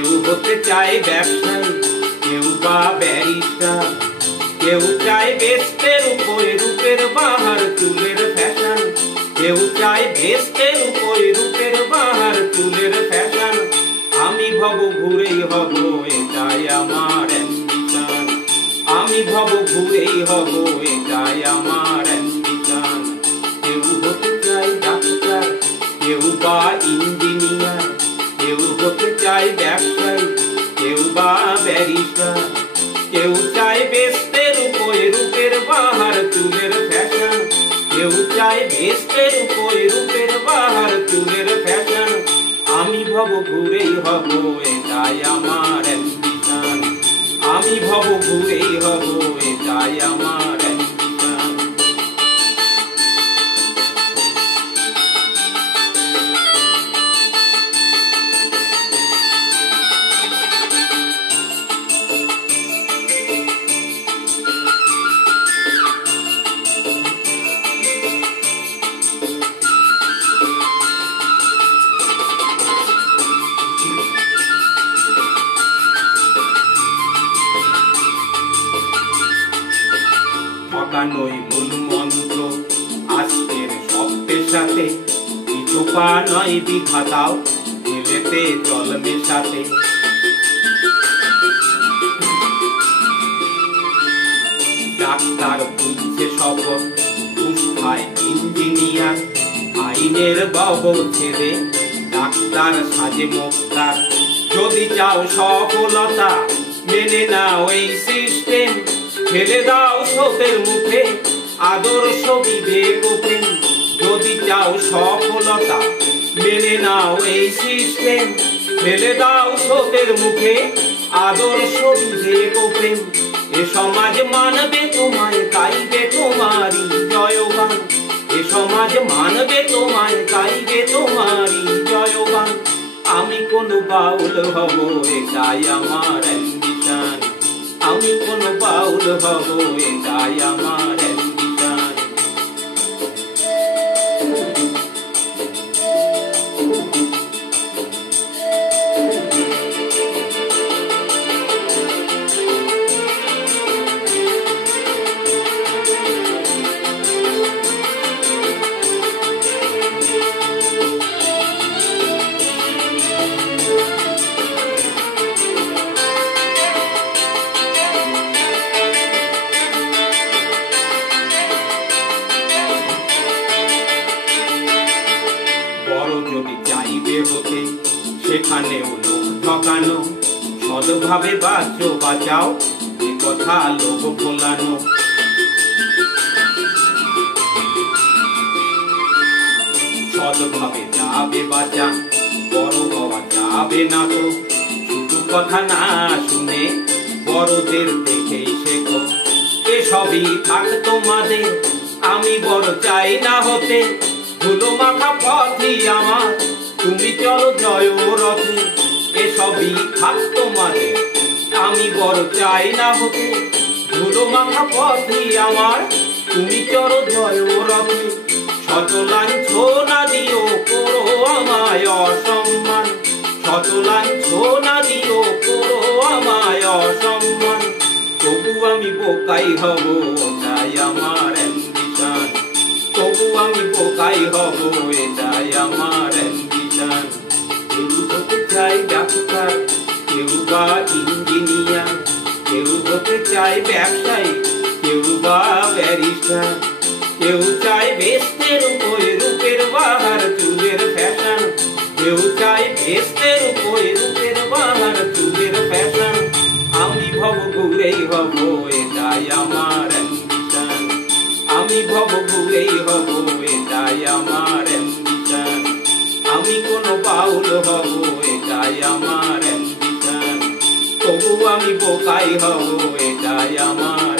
কেউ হতে চায় ব্যবসায়ী, কেউ বা ব্যারিস্টার, কেউ চায় ভেস্টের উপরে রূপের বাহার চুলের ফ্যাশন, কেউ চায় ভেস্টের উপরে রূপের বাহার চুলের ফ্যাশন। আমি ভব ঘুরেই হব, এটাই আমার অ্যাম্বিশন। আমি ভব ঘুরেই হব, এটাই আমার অ্যাম্বিশন। কেউ হতে চায় ডাক্তার, কেউ বা ইঞ্জিনিয়ার, কেউ হতে চায় ব্যবসায়ী, কেউ বা ব্যারিস্টার, কেউ চায় ভেস্টের উপরে রূপের বাহার চুলের ফ্যাশন, কেউ চায় ভেস্টের উপরে রূপের বাহার চুলের ফ্যাশন। আমি ভব ঘুরেই হব, এটাই আমার অ্যাম্বিশন। আমি ভব ঘুরেই হব, এটাই আমার অ্যাম্বিশন। ঠকানোই মূল মন্ত্র আজকের সত্যের সাথে, কিছু পা নয় বিধাতাও ছেলেতে জল মেশাতে। ডাক্তার বুঝছে শপথ, উষ্ঠায় ইঞ্জিনিয়ার, আইনের বহর ছেড়ে ডাক্তার সাজে মোক্তার। যদি চাও সফলতা মেনে নাও এই সিস্টেম, ফেলে দাও স্রোতের মুখে আদর্শ বিবেক প্রেম। যদি চাও সফলতা মেনে নাও এই সিস্টেম, ফেলে দাও স্রোতের মুখে আদর্শ বিবেক প্রেম। এ সমাজ মানবে তোমায়, গাইবে তোমারই জয়গান। এ সমাজ মানবে তোমায়, গাইবে তোমারই জয়গান। আমি কোন বাউল হব, এটাই আমার অ্যাম্বিশন। আমি কোন বাউল হব, এটাই আমার অ্যাম্বিশন। যদি চাইবে হতে সেখানেও লোক ঠকানো, সদভাবে বাঁচো বাঁচাও এ কথা লোক ভোলানো। সদভাবে যাবে বাঁচা, বড় হওয়া যাবে না তো। শুধু কথা না শুনে বড়দের দেখেই শেখো। এসবই থাক তোমাদের, আমি বড় চাই না হতে। ধুলো মাখা পথই আমার, তুমি চলো জয় রথে। এসবই থাক তোমাদের, আমি বড় চাই না হতে। ধুলো মাখা পথই আমার, তুমি চলো জয় রথে। শত লাঞ্ছনা দিও করো আমায় অসম্মান, শত লাঞ্ছনা দিও করো আমায় অসম্মান। তবু আমি বোকাই হব, তাই আমার অ্যাম্বিশন। তবু আমি বোকাই হব, এটাই আমার অ্যাম্বিশন। কেউ হতে চায় ডাক্তার, কেউ বা ইঞ্জিনিয়ার, কেউ হতে চায় ব্যবসায়ী, কেউ বা ব্যারিস্টার, কেউ চায় ভেস্টের উপরে রূপের বাহার চুলের ফ্যাশন, কেউ চায় ভেস্টের উপরে রূপের বাহার চুলের ফ্যাশন। আমি ভব ঘুরেই হব, এটাই আমার অ্যাম্বিশন। আমি ভব ঘুরেই হব, এটাই আমার অ্যাম্বিশন। আমি কোন বাউল হব, এটাই আমার অ্যাম্বিশন। তবু আমি বোকাই হব, এটাই আমার